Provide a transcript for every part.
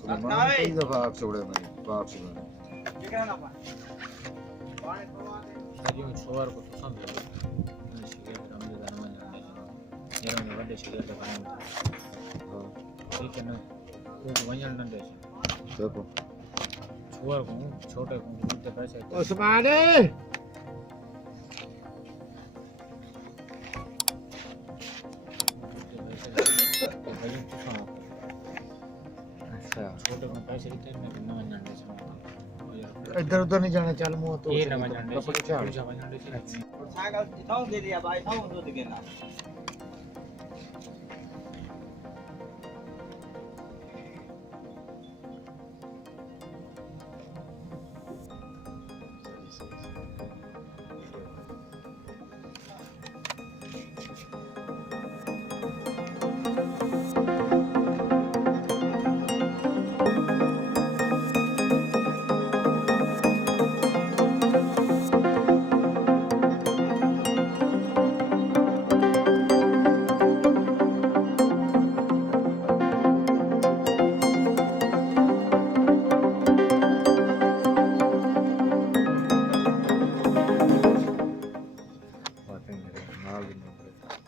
कई दफा आग छोड़े मैं बाप से हरियो छोर को तो समझो शिगे हमने जान में ये ने बड़े शिगे के पानी हां ठीक है ना तो वंजन न दे देखो छोर को छोटे को उनके पैसे उस्माने अच्छा छोटे को पैसे देते हैं न वंजन दे इधर उधर नहीं जाना चल मुंह तो ये न वंजन दे कपड़े चाड़ वंजन दे साइकिल दिखाऊं दे दिया भाई थाऊं तो दिखेना बातें मेरे नाल भी नहीं पड़े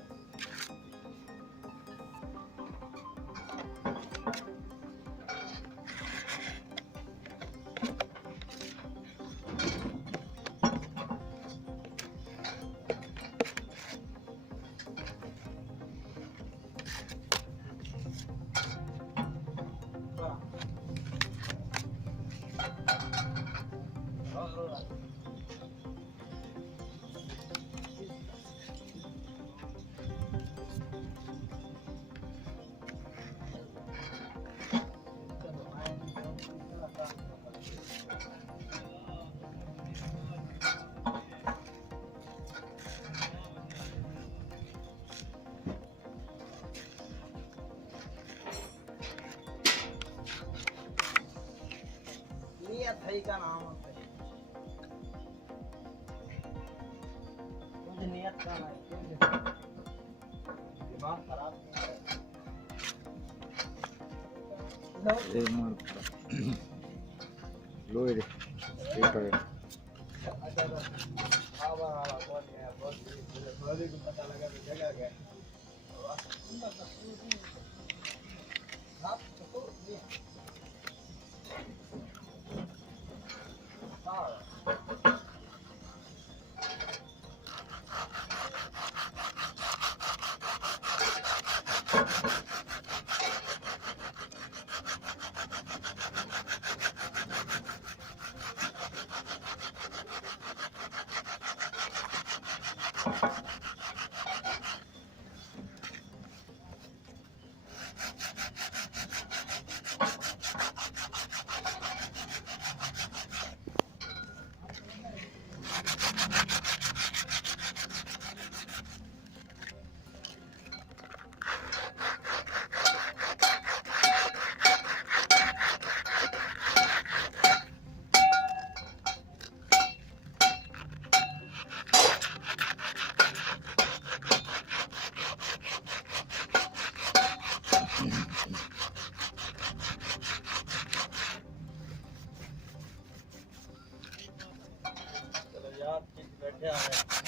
नियत है का नाम है मुझे नियत का है दिमाग खराब ये मार लो ये ठीक है आवा कौन है बहुत बड़ी को पता लगा जगह गया आप तो नहीं यार बैठे आ रहे हैं